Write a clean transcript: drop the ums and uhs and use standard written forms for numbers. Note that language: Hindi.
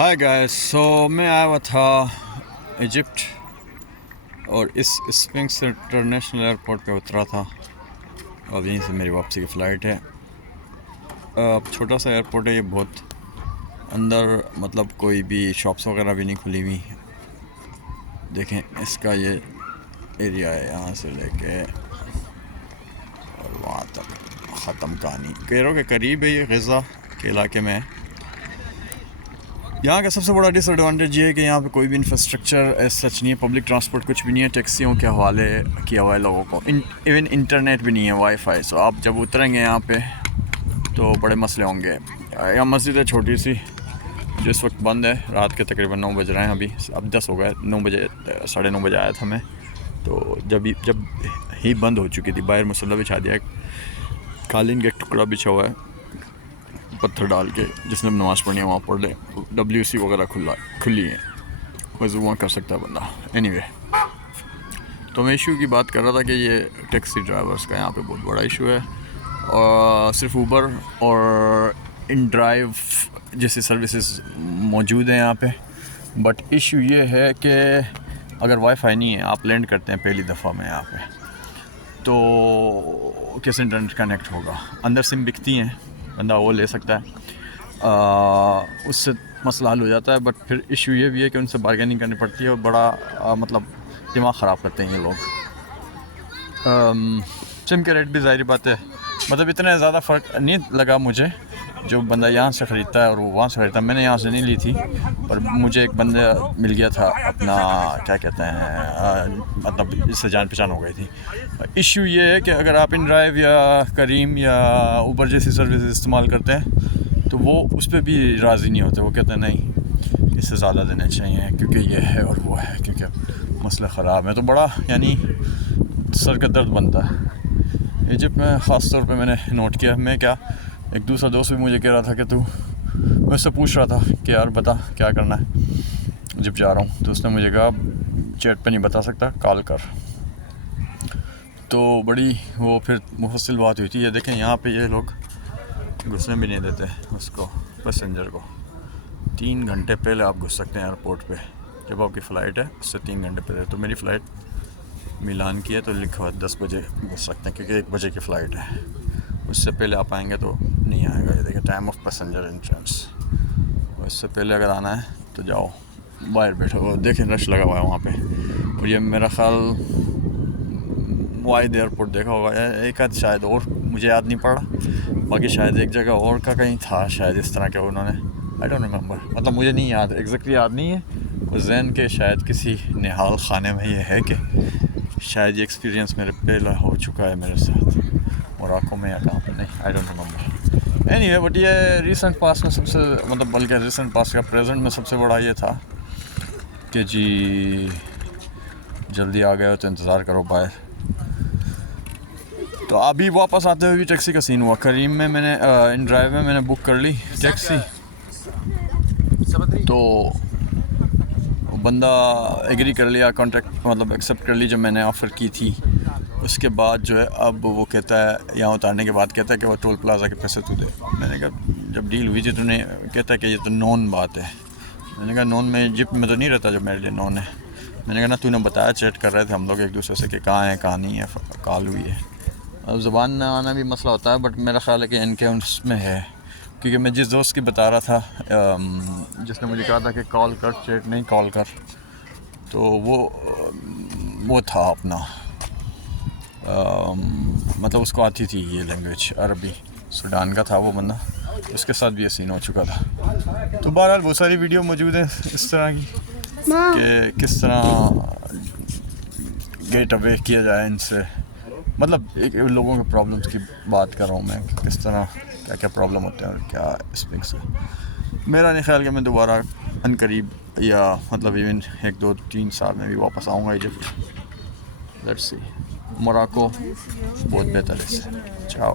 हाय गाइस, सो मैं आया हुआ था इजिप्ट और इस स्फिंक्स इंटरनेशनल एयरपोर्ट पे उतरा था। अब यहीं से मेरी वापसी की फ़्लाइट है। अब छोटा सा एयरपोर्ट है ये, बहुत अंदर मतलब कोई भी शॉप्स वगैरह भी नहीं खुली हुई। देखें इसका ये एरिया है, यहाँ से लेके और वहाँ तक ख़त्म कहानी। कैरो के करीब है, ये गज़ा के इलाके में है। यहाँ का सबसे बड़ा डिसएडवांटेज ये है कि यहाँ पे कोई भी इंफ्रास्ट्रक्चर ऐसा सच नहीं है, पब्लिक ट्रांसपोर्ट कुछ भी नहीं है, टैक्सियों के हवाले किया हुआ है लोगों को। इवन इंटरनेट भी नहीं है, वाईफाई। सो आप जब उतरेंगे यहाँ पे तो बड़े मसले होंगे। यहाँ मस्जिद है छोटी सी जो इस वक्त बंद है, रात के तकरीबन 9 बज रहे हैं अभी, अब 10 हो गए, 9 बजे 9:30 बजे आया था मैं। तो जब ही बंद हो चुकी थी। बाहर मसला बिछा दिया, कालीन का एक टुकड़ा बिछा हुआ है पत्थर डाल के, जिसने नमाज़ पढ़नी है वहाँ पढ़ ले। WC वगैरह खुली है, वज़ू वहाँ कर सकता है बंदा। एनीवे, तो मैं इशू की बात कर रहा था कि ये टैक्सी ड्राइवर्स का यहाँ पे बहुत बड़ा इशू है। और सिर्फ ऊबर और इन ड्राइव जैसी सर्विसेज मौजूद हैं यहाँ पे, बट इशू ये है कि अगर वाईफाई नहीं है, आप लैंड करते हैं पहली दफ़ा में यहाँ पे, तो कैसे इंटरनेट कनेक्ट होगा? अंदर सिम बिकती हैं, बंदा वो ले सकता है, उससे मसला हल हो जाता है। बट फिर इशू ये भी है कि उनसे बार्गेनिंग करनी पड़ती है और बड़ा मतलब दिमाग ख़राब करते हैं ये लोग। सिम के रेट भी ज़ाहिर बात है, मतलब इतना ज़्यादा फ़र्क नहीं लगा मुझे। जो बंदा यहाँ से ख़रीदता है और वो वहाँ से ख़रीदता है, मैंने यहाँ से नहीं ली थी, पर मुझे एक बंदा मिल गया था अपना, क्या कहते हैं, मतलब इससे जान पहचान हो गई थी। इशू ये है कि अगर आप इन ड्राइव या करीम या ऊबर जैसी सर्विस इस्तेमाल करते हैं तो वो उस पर भी राज़ी नहीं होते। वो कहते हैं नहीं, इससे ज़्यादा देने चाहिए क्योंकि ये है और वो है, क्योंकि मसला ख़राब है। तो बड़ा यानी सर का दर्द बनता है। इजिप्ट में ख़ास तौर पे मैंने नोट किया। मैं क्या, एक दूसरा दोस्त भी मुझे कह रहा था कि मैं उससे पूछ रहा था कि यार बता क्या करना है, इजिप्ट जा रहा हूँ। तो उसने मुझे कहा चैट पे नहीं बता सकता, कॉल कर। तो बड़ी वो फिर मुफस्सिल बात हुई थी। ये देखें यहाँ पे ये लोग घुसने भी नहीं देते उसको, पैसेंजर को। 3 घंटे पहले आप घुस सकते हैं एयरपोर्ट पे, जब आपकी फ़्लाइट है उससे 3 घंटे पहले। तो मेरी फ़्लाइट मिलान की है तो लिखा हुआ 10 बजे घुस सकते हैं, क्योंकि 1 बजे की फ़्लाइट है। उससे पहले आप आएंगे तो नहीं आएगा। ये देखिए टाइम ऑफ पैसेंजर एंट्रेंस। उससे पहले अगर आना है तो जाओ, बाहर बैठो, देखें रश लगा हुआ है वहाँ पे। और ये मेरा ख़्याल वाइड एयरपोर्ट देखा होगा, एक आध शायद और, मुझे याद नहीं पड़ा, बाकी शायद एक जगह और का कहीं था शायद इस तरह के उन्होंने, आई डोंट रिमेंबर, मतलब मुझे नहीं याद, एग्जैक्टली याद नहीं है। वो जहन के शायद किसी निहाल खाने में ये है कि शायद ये एक्सपीरियंस मेरे पहला हो चुका है मेरे साथ, मोराको में या कहाँ पर, नहीं, I don't remember. Anyway, but ये रिसेंट पास में सबसे, मतलब बल्कि रिसेंट पास का प्रेजेंट में सबसे बड़ा ये था कि जी जल्दी आ गए हो तो इंतज़ार करो बाहर। तो अभी वापस आते हुए भी टैक्सी का सीन हुआ। करीम में मैंने इन ड्राइव में मैंने बुक कर ली टैक्सी, तो बंदा एग्री कर लिया, कॉन्ट्रैक्ट मतलब एक्सेप्ट कर ली जो मैंने ऑफ़र की थी। उसके बाद जो है अब वो कहता है, यहाँ उतारने के बाद कहता है कि वो टोल प्लाजा के पैसे तू दे। मैंने कहा जब डील हुई थी तूने, कहता है कि ये तो नॉन बात है। मैंने कहा नॉन में जिप में तो नहीं रहता जो मेरे लिए नॉन है। मैंने कहा ना, तूने बताया, चैट कर रहे थे हम लोग एक दूसरे से कि कहाँ है कहाँ नहीं है, कॉल हुई है। अब ज़ुबान में आना भी मसला होता है, बट मेरा ख़्याल है कि इनके उसमें है, क्योंकि मैं जिस दोस्त की बता रहा था, जिसने मुझे कहा था कि कॉल कर, चैट नहीं कॉल कर, तो वो था अपना, मतलब उसको आती थी ये लैंग्वेज, अरबी, सूडान का था वो बंदा, उसके साथ भी ये सीन हो चुका था। तो बहरहाल बहुत सारी वीडियो मौजूद है इस तरह की कि किस तरह गेट अवे किया जाए इनसे, मतलब एक लोगों के प्रॉब्लम्स की बात कर रहा हूँ मैं, किस तरह क्या क्या प्रॉब्लम होते हैं और क्या स्पिंग से। मेरा नहीं ख्याल कि मैं दोबारा अनकरीब या मतलब इवन 1-2-3 साल में भी वापस आऊँगा इजिप्ट। Let's see. मोराको बहुत बेहतर है इससे। चाओ।